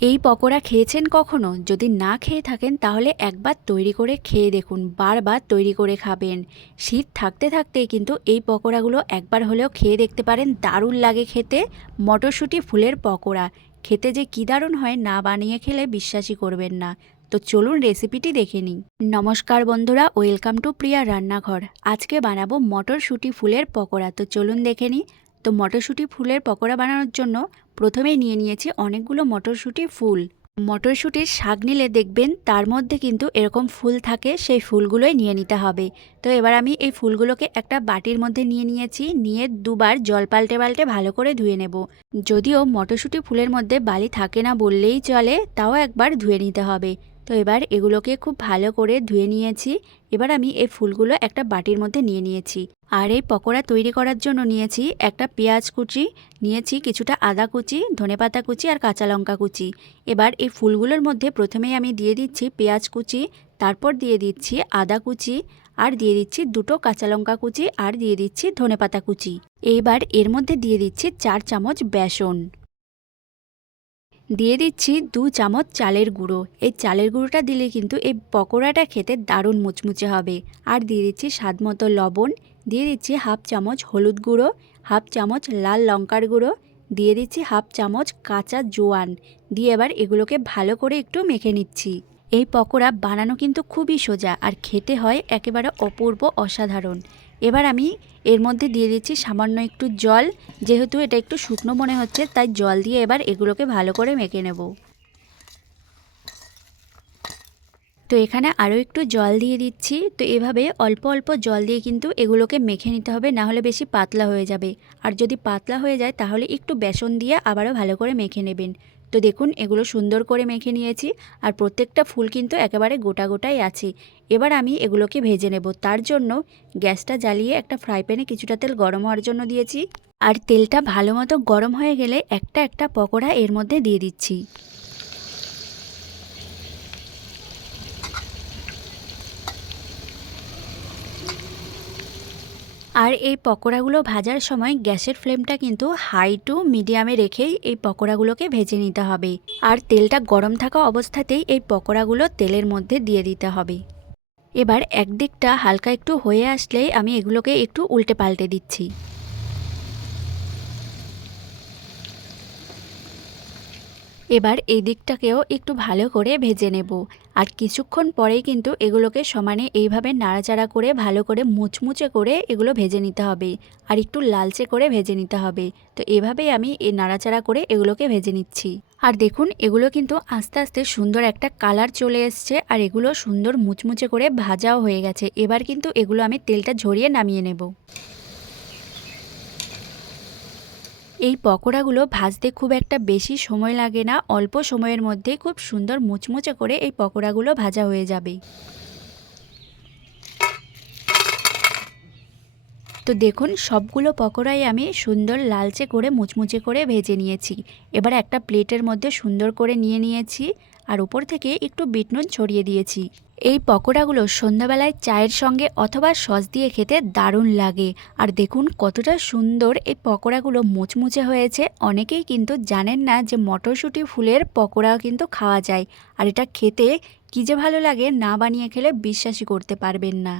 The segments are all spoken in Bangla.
এই পকোড়া খেয়েছেন কখনো? যদি না খেয়ে থাকেন, তাহলে একবার তৈরি করে খেয়ে দেখুন, বারবার তৈরি করে খাবেন। শীত থাকতে থাকতেই কিন্তু এই পকোড়াগুলো একবার হলেও খেয়ে দেখতে পারেন, দারুণ লাগে খেতে। মটরশুঁটি ফুলের পকোড়া। খেতে যে কী দারুণ হয়, না বানিয়ে খেলে বিশ্বাসই করবেন না। তো চলুন রেসিপিটি দেখে নিই। নমস্কার বন্ধুরা, ওয়েলকাম টু প্রিয়া রান্নাঘর। আজকে বানাবো মটরশুঁটি ফুলের পকোড়া। তো চলুন দেখে নিই। তো মটরশুঁটি ফুলের পকোড়া বানানোর জন্য প্রথমেই নিয়ে নিয়েছি অনেকগুলো মটরশুঁটি ফুল। মটরশুঁটির শাক নিলে দেখবেন তার মধ্যে কিন্তু এরকম ফুল থাকে, সেই ফুলগুলোই নিয়ে নিতে হবে। তো এবার আমি এই ফুলগুলোকে একটা বাটির মধ্যে নিয়ে নিয়েছি, নিয়ে দুবার জল পাল্টে পাল্টে ভালো করে ধুয়ে নেব। যদিও মটরশুঁটি ফুলের মধ্যে বালি থাকে না বললেই চলে, তাও একবার ধুয়ে নিতে হবে। তো এবার এগুলোকে খুব ভালো করে ধুয়ে নিয়েছি। এবার আমি এই ফুলগুলো একটা বাটির মধ্যে নিয়ে নিয়েছি। আর এই পকোড়া তৈরি করার জন্য নিয়েছি একটা পেঁয়াজ কুচি, নিয়েছি কিছুটা আদা কুচি ধনেপাতা কুচি আর কাঁচা লঙ্কা কুচি। এবার এই ফুলগুলোর মধ্যে প্রথমেই আমি দিয়ে দিচ্ছি পেঁয়াজ কুচি, তারপর দিয়ে দিচ্ছি আদা কুচি আর দিয়ে দিচ্ছি দুটো কাঁচা লঙ্কা কুচি আর দিয়ে দিচ্ছি ধনেপাতা কুচি। এইবার এর মধ্যে দিয়ে দিচ্ছি চার চামচ বেসন। দিয়ে দিচ্ছি দু চামচ চালের গুঁড়ো। এই চালের গুঁড়োটা দিলে কিন্তু এই পকোড়াটা খেতে দারুণ মুচমুচে হবে। আর দিয়ে দিচ্ছি স্বাদ মতো লবণ। দিয়ে দিচ্ছি হাফ চামচ হলুদ গুঁড়ো, হাফ চামচ লাল লঙ্কার গুঁড়ো, দিয়ে দিচ্ছি হাফ চামচ কাঁচা জোয়ান। দিয়ে এবার এগুলোকে ভালো করে একটু মেখে নিচ্ছি। এই পকোড়া বানানো কিন্তু খুবই সোজা আর খেতে হয় একেবারে অপূর্ব অসাধারণ। এবার আমি এর মধ্যে দিয়ে দিচ্ছি সামান্য একটু জল, যেহেতু এটা একটু শুকনো মনে হচ্ছে, তাই জল দিয়ে এবার এগুলোকে ভালো করে মেখে নেব। তো এখানে আরও একটু জল দিয়ে দিচ্ছি। তো এভাবে অল্প অল্প জল দিয়ে কিন্তু এগুলোকে মেখে নিতে হবে, না হলে বেশি পাতলা হয়ে যাবে। আর যদি পাতলা হয়ে যায়, তাহলে একটু বেসন দিয়ে আবারও ভালো করে মেখে নেবেন। তো দেখুন, এগুলো সুন্দর করে মেখে নিয়েছি আর প্রত্যেকটা ফুল কিন্তু একেবারে গোটা গোটাই আছে। এবার আমি এগুলোকে ভেজে নেব। তার জন্য গ্যাসটা জ্বালিয়ে একটা ফ্রাই প্যানে কিছুটা তেল গরম হওয়ার জন্য দিয়েছি। আর তেলটা ভালো মতো গরম হয়ে গেলে একটা একটা পকোড়া এর মধ্যে দিয়ে দিচ্ছি। আর এই পকোড়াগুলো ভাজার সময় গ্যাসের ফ্লেমটা কিন্তু হাই টু মিডিয়ামে রেখেই এই পকোড়াগুলোকে ভেজে নিতে হবে। আর তেলটা গরম থাকা অবস্থাতেই এই পকোড়াগুলো তেলের মধ্যে দিয়ে দিতে হবে। এবার একদিকটা হালকা একটু হয়ে আসলেই আমি এগুলোকে একটু উল্টে পাল্টে দিচ্ছি। এবার এই দিকটাকেও একটু ভালো করে ভেজে নেব। আর কিছুক্ষণ পরেই কিন্তু এগুলোকে সমানে এইভাবে নাড়াচাড়া করে ভালো করে মুচমুচে করে এগুলো ভেজে নিতে হবে। আর একটু লালচে করে ভেজে নিতে হবে। তো এভাবেই আমি এই নাড়াচাড়া করে এগুলোকে ভেজে নিচ্ছি। আর দেখুন, এগুলো কিন্তু আস্তে আস্তে সুন্দর একটা কালার চলে এসছে আর এগুলো সুন্দর মুচমুচে করে ভাজাও হয়ে গেছে। এবার কিন্তু এগুলো আমি তেলটা ঝরিয়ে নামিয়ে নেব। এই পকোড়াগুলো ভাজতে খুব একটা বেশি সময় লাগে না, অল্প সময়ের মধ্যে খুব সুন্দর মুচমুচে করে এই পকোড়াগুলো ভাজা হয়ে যাবে। তো দেখুন, সবগুলো পকোড়াই আমি সুন্দর লালচে করে, মুচমুচে করে ভেজে নিয়েছি। এবার একটা প্লেটের মধ্যে সুন্দর করে নিয়ে নিয়েছি আর উপর থেকে একটু বিটনুন ছড়িয়ে দিয়েছি। এই পকোড়াগুলো সন্ধ্যাবেলায় চায়ের সঙ্গে অথবা সস দিয়ে খেতে দারুণ লাগে। আর দেখুন, কতটা সুন্দর এই পকোড়াগুলো মুচমুচে হয়েছে। অনেকেই কিন্তু জানেন না যে মটরশুঁটি ফুলের পকোড়াও কিন্তু খাওয়া যায়। আর এটা খেতে কী যে ভালো লাগে না বানিয়ে খেলে বিশ্বাসই করতে পারবেন না।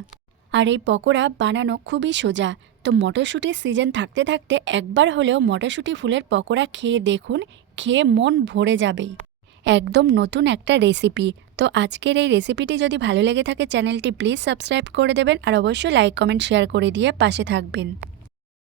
আর এই পকোড়া বানানো খুবই সোজা। তো মটরশুঁটির সিজন থাকতে থাকতে একবার হলেও মটরশুঁটি ফুলের পকোড়া খেয়ে দেখুন, খেয়ে মন ভরে যাবে একদম নতুন একটা রেসিপি তো আজকের এই রেসিপিটি যদি ভালো লেগে থাকে চ্যানেলটি প্লিজ সাবস্ক্রাইব করে দেবেন আর অবশ্যই লাইক কমেন্ট শেয়ার করে দিয়ে পাশে থাকবেন।